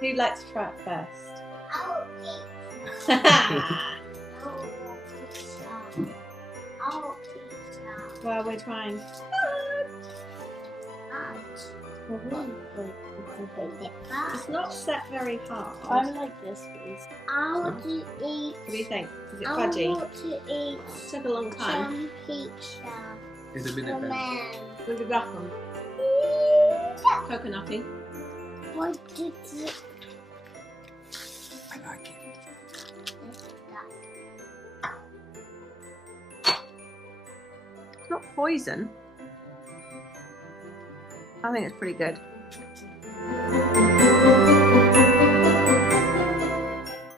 Who'd like to try it first? Well, we're trying. It's not set very hard. I like this, please. I want to eat. What do you think? Is it I fudgy? want to eat It took a long time. some pizza. In a minute, Ben. With the black one. Coconutty. What did it? I like it. It's not poison. I think it's pretty good.